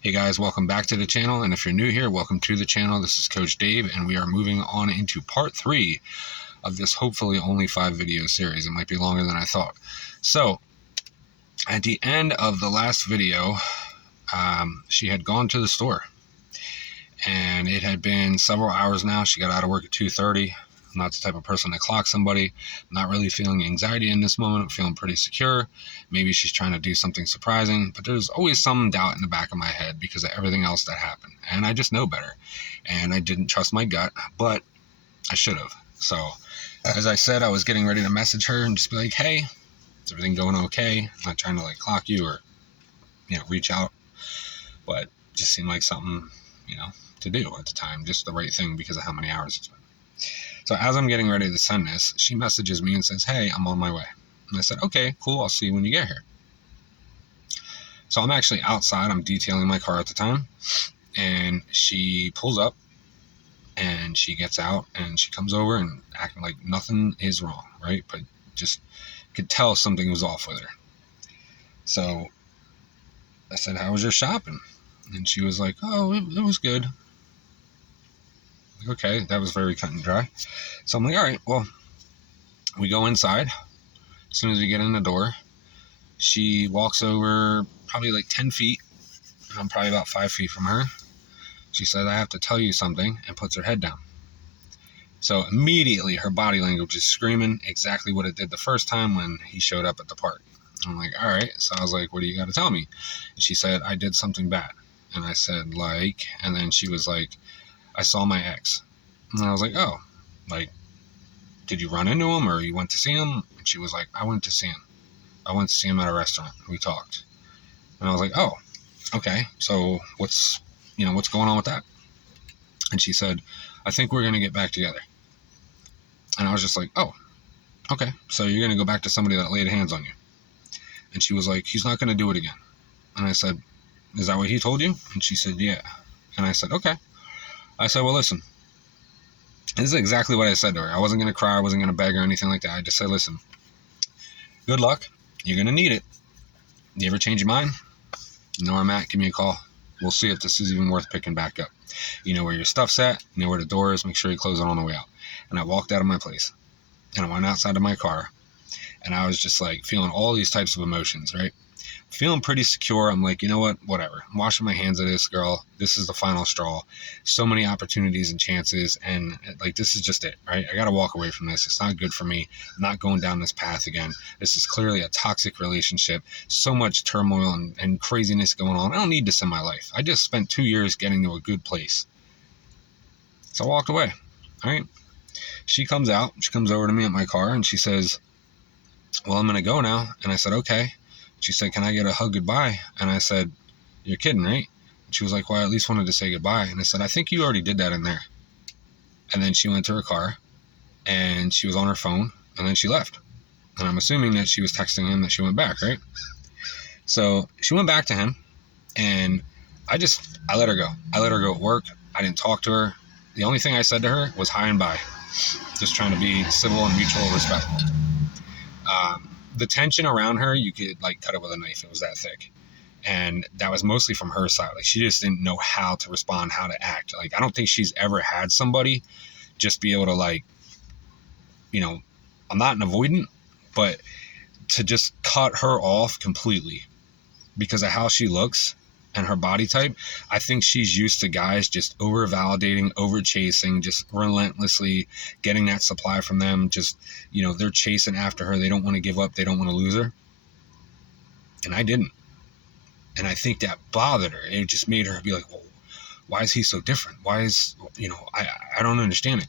Hey guys, welcome back to the channel, and if you're new here, welcome to the channel. This is Coach Dave, and we are moving on into part 3 of this hopefully only 5 video series. It might be longer than I thought. So, at the end of the last video, she had gone to the store, and it had been several hours now. She got out of work at 2:30. I'm not the type of person to clock somebody. I'm not really feeling anxiety in this moment. I'm feeling pretty secure. Maybe she's trying to do something surprising, but there's always some doubt in the back of my head because of everything else that happened. And I just know better. And I didn't trust my gut, but I should have. So, as I said, I was getting ready to message her and just be like, hey, is everything going okay? I'm not trying to clock you or, reach out, but it just seemed like something, to do at the time, just the right thing because of how many hours it's been. So as I'm getting ready to send this, she messages me and says, hey, I'm on my way. And I said, okay, cool. I'll see you when you get here. So I'm actually outside. I'm detailing my car at the time. And she pulls up and she gets out and she comes over and acting like nothing is wrong, right? But just could tell something was off with her. So I said, how was your shopping? And she was like, oh, it was good. Okay, that was very cut and dry. So I'm like, all right, well, we go inside. As soon as we get in the door, she walks over probably 10 feet. I'm probably about 5 feet from her. She says, I have to tell you something, and puts her head down. So immediately her body language is screaming exactly what it did the first time when he showed up at the park. I'm like, all right. So I was like, what do you got to tell me? And she said, I did something bad. And I said, and then she was like, I saw my ex. And I was like, oh, did you run into him or you went to see him? And she was like, I went to see him. I went to see him at a restaurant. We talked. And I was like, oh, okay. So what's going on with that? And she said, I think we're going to get back together. And I was just like, oh, okay. So you're going to go back to somebody that laid hands on you. And she was like, he's not going to do it again. And I said, is that what he told you? And she said, yeah. And I said, okay. I said, well, listen, this is exactly what I said to her. I wasn't going to cry. I wasn't going to beg or anything like that. I just said, listen, good luck. You're going to need it. You ever change your mind? You know where I'm at. Give me a call. We'll see if this is even worth picking back up. You know where your stuff's at. You know where the door is. Make sure you close it on the way out. And I walked out of my place. And I went outside of my car. And I was just feeling all these types of emotions, right? Feeling pretty secure. I'm like, you know what? Whatever. I'm washing my hands of this, girl. This is the final straw. So many opportunities and chances. And this is just it, right? I got to walk away from this. It's not good for me. I'm not going down this path again. This is clearly a toxic relationship. So much turmoil and craziness going on. I don't need this in my life. I just spent 2 years getting to a good place. So I walked away. All right. She comes out. She comes over to me at my car and she says, well, I'm going to go now. And I said, okay. She said, can I get a hug goodbye? And I said, you're kidding, right? And she was like, well, I at least wanted to say goodbye. And I said, I think you already did that in there. And then she went to her car and she was on her phone and then she left. And I'm assuming that she was texting him that she went back, right? So she went back to him and I let her go. I let her go at work. I didn't talk to her. The only thing I said to her was hi and bye. Just trying to be civil and mutual respect. The tension around her, you could cut it with a knife. It was that thick. And that was mostly from her side. She just didn't know how to respond, how to act. I don't think she's ever had somebody just be able to I'm not an avoidant, but to just cut her off completely because of how she looks and her body type. I think she's used to guys just over validating, over chasing, just relentlessly getting that supply from them. Just, they're chasing after her. They don't want to give up. They don't want to lose her. And I didn't. And I think that bothered her. It just made her be like, well, why is he so different? Why is, I don't understand it.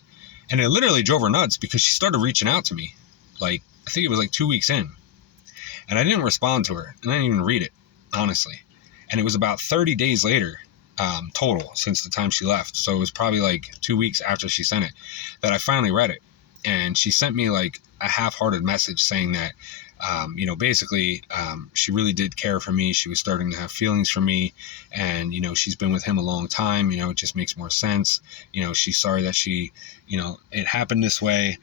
And it literally drove her nuts because she started reaching out to me. I think it was 2 weeks in. And I didn't respond to her. And I didn't even read it, honestly. And it was about 30 days later, total, since the time she left. So it was probably 2 weeks after she sent it that I finally read it. And she sent me a half-hearted message saying that, basically, she really did care for me. She was starting to have feelings for me. And, she's been with him a long time. It just makes more sense. She's sorry that it happened this way.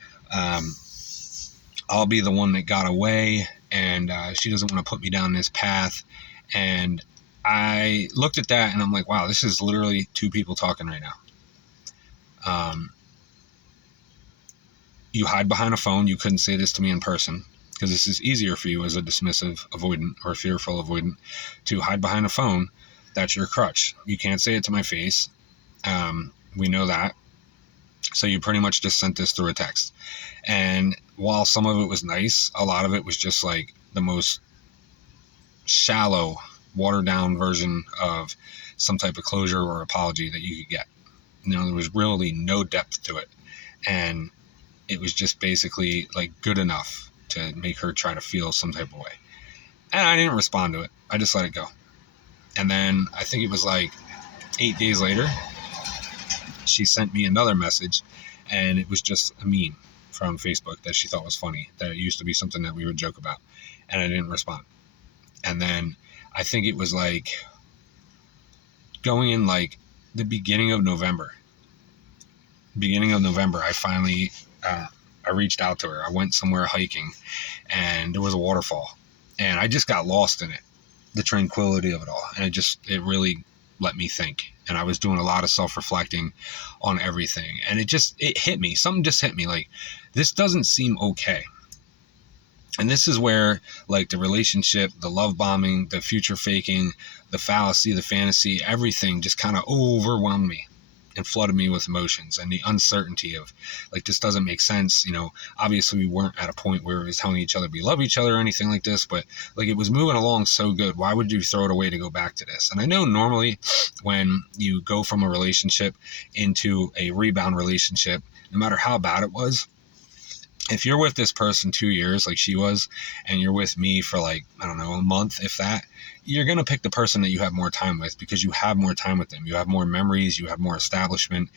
I'll be the one that got away. And she doesn't want to put me down this path. And I looked at that and I'm like, wow, this is literally two people talking right now. You hide behind a phone. You couldn't say this to me in person because this is easier for you as a dismissive avoidant or a fearful avoidant to hide behind a phone. That's your crutch. You can't say it to my face. We know that. So you pretty much just sent this through a text. And while some of it was nice, a lot of it was just like the most shallow, watered down version of some type of closure or apology that you could get. There was really no depth to it. And it was just basically like good enough to make her try to feel some type of way. And I didn't respond to it. I just let it go. And then I think it was like 8 days later, she sent me another message, and it was just a meme from Facebook that she thought was funny, that it used to be something that we would joke about. And I didn't respond. And then I think it was like going in like the beginning of November, I finally, I reached out to her. I went somewhere hiking and there was a waterfall and I just got lost in it, the tranquility of it all. And it really let me think. And I was doing a lot of self-reflecting on everything. And it hit me. Something just hit me like, this doesn't seem okay. And this is where like the relationship, the love bombing, the future faking, the fallacy, the fantasy, everything just kind of overwhelmed me and flooded me with emotions and the uncertainty of like, this doesn't make sense. Obviously we weren't at a point where we was telling each other we love each other or anything like this, but like it was moving along so good. Why would you throw it away to go back to this? And I know normally when you go from a relationship into a rebound relationship, no matter how bad it was, if you're with this person 2 years like she was, and you're with me for like, I don't know, a month, if that, you're going to pick the person that you have more time with because you have more time with them. You have more memories, you have more establishment,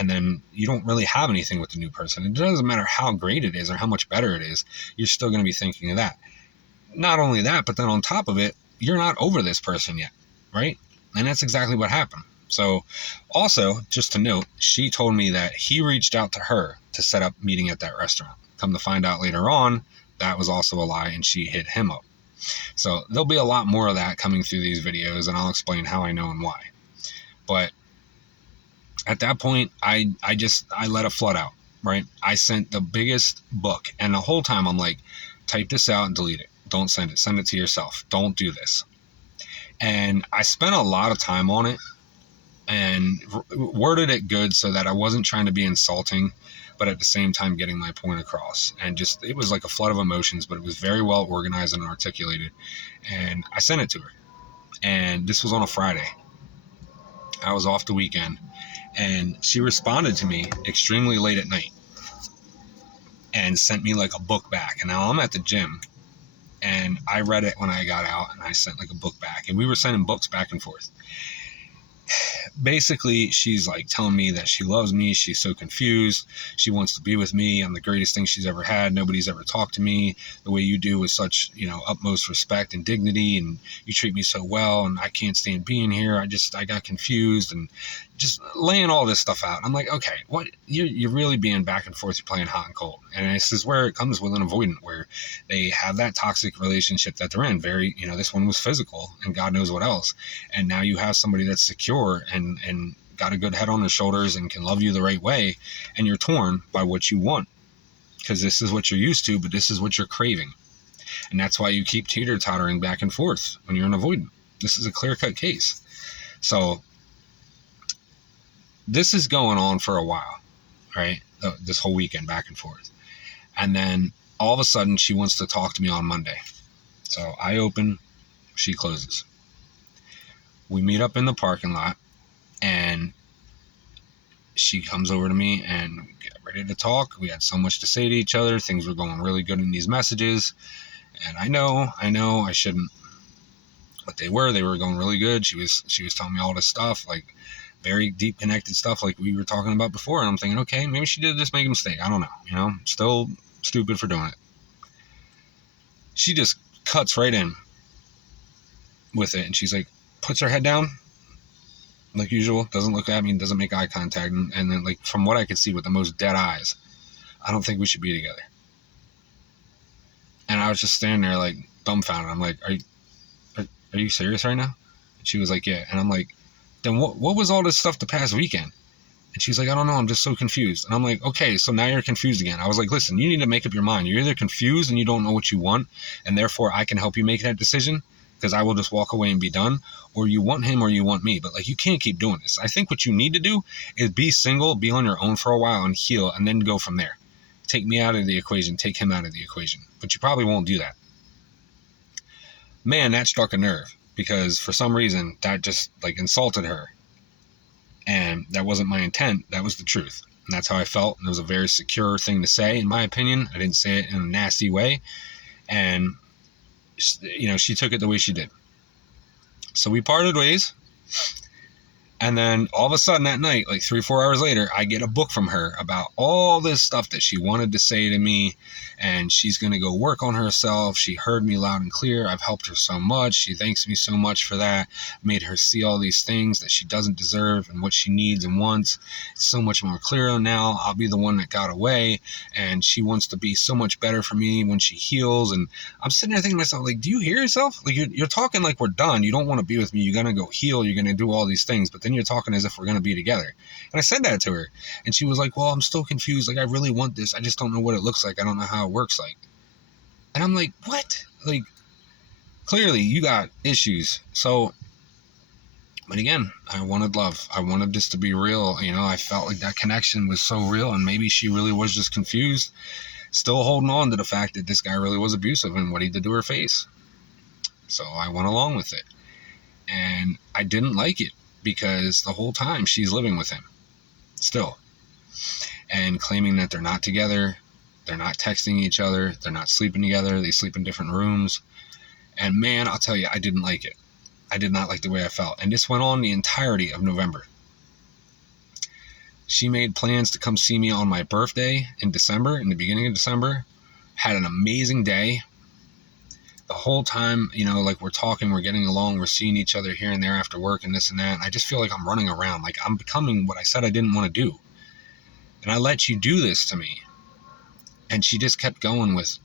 and then you don't really have anything with the new person. It doesn't matter how great it is or how much better it is. You're still going to be thinking of that. Not only that, but then on top of it, you're not over this person yet, right? And that's exactly what happened. So also, just to note, she told me that he reached out to her to set up meeting at that restaurant. Come to find out later on, that was also a lie and she hit him up. So there'll be a lot more of that coming through these videos and I'll explain how I know and why. But at that point, I let it flood out, right? I sent the biggest book and the whole time I'm like, type this out and delete it. Don't send it. Send it to yourself. Don't do this. And I spent a lot of time on it and worded it good so that I wasn't trying to be insulting, but at the same time getting my point across. And it was like a flood of emotions, but it was very well organized and articulated. And I sent it to her. And this was on a Friday. I was off the weekend. And she responded to me extremely late at night and sent me like a book back. And now I'm at the gym. And I read it when I got out and I sent like a book back. And we were sending books back and forth. Basically, she's like telling me that she loves me. She's so confused. She wants to be with me. I'm the greatest thing she's ever had. Nobody's ever talked to me the way you do with such, utmost respect and dignity. And you treat me so well. And I can't stand being here. I got confused and just laying all this stuff out. I'm like, okay, what? You're really being back and forth. You're playing hot and cold. And this is where it comes with an avoidant, where they have that toxic relationship that they're in. Very, this one was physical and God knows what else. And now you have somebody that's secure and got a good head on their shoulders and can love you the right way. And you're torn by what you want because this is what you're used to, but this is what you're craving. And that's why you keep teeter-tottering back and forth when you're an avoidant. This is a clear-cut case. So this is going on for a while, right? This whole weekend back and forth. And then all of a sudden she wants to talk to me on Monday. So I open, she closes. We meet up in the parking lot and she comes over to me and we get ready to talk. We had so much to say to each other. Things were going really good in these messages. And I know I shouldn't, but they were going really good. She was telling me all this stuff, like very deep connected stuff like we were talking about before. And I'm thinking, okay, maybe she did just make a mistake. I don't know, still stupid for doing it. She just cuts right in with it. And she's like, puts her head down like usual, doesn't look at me, doesn't make eye contact. And then like, from what I could see with the most dead eyes, I don't think we should be together. And I was just standing there like dumbfounded. I'm like, are you serious right now? She was like, yeah. And I'm like, then what was all this stuff the past weekend? And she's like, I don't know, I'm just so confused. And I'm like, okay, so now you're confused again. I was like, listen, you need to make up your mind. You're either confused and you don't know what you want, and therefore I can help you make that decision, because I will just walk away and be done, or you want him or you want me. But like, you can't keep doing this. I think what you need to do is be single, be on your own for a while and heal, and then go from there. Take me out of the equation, take him out of the equation. But you probably won't do that. Man, that struck a nerve, because for some reason that just like insulted her. And that wasn't my intent. That was the truth. And that's how I felt. And it was a very secure thing to say, in my opinion. I didn't say it in a nasty way. And, you know, she took it the way she did. So we parted ways. And then all of a sudden that night, like 3 or 4 hours later, I get a book from her about all this stuff that she wanted to say to me. And she's going to go work on herself. She heard me loud and clear. I've helped her so much. She thanks me so much for that. Made her see all these things that she doesn't deserve and what she needs and wants. It's so much more clear now. I'll be the one that got away. And she wants to be so much better for me when she heals. And I'm sitting there thinking to myself, like, do you hear yourself? Like, you're talking like we're done. You don't want to be with me. You're going to go heal. You're going to do all these things. But then you're talking as if we're going to be together. And I said that to her. And she was like, well, I'm still confused. Like, I really want this. I just don't know what it looks like. I don't know how it works like. And I'm like, what? Like, clearly you got issues. So, but again, I wanted love. I wanted this to be real. You know, I felt like that connection was so real, and maybe she really was just confused, still holding on to the fact that this guy really was abusive and what he did to her face. So I went along with it. And I didn't like it, because the whole time she's living with him still, and claiming that they're not together. They're not texting each other. They're not sleeping together. They sleep in different rooms. And man, I'll tell you, I didn't like it. I did not like the way I felt. And this went on the entirety of November. She made plans to come see me on my birthday in December, in the beginning of December. Had an amazing day. The whole time, you know, like, we're talking, we're getting along, we're seeing each other here and there after work and this and that. And I just feel like I'm running around. Like, I'm becoming what I said I didn't want to do. And I let you do this to me. And she just kept going with,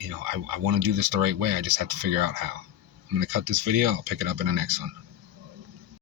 you know, I want to do this the right way. I just have to figure out how. I'm going to cut this video. I'll pick it up in the next one.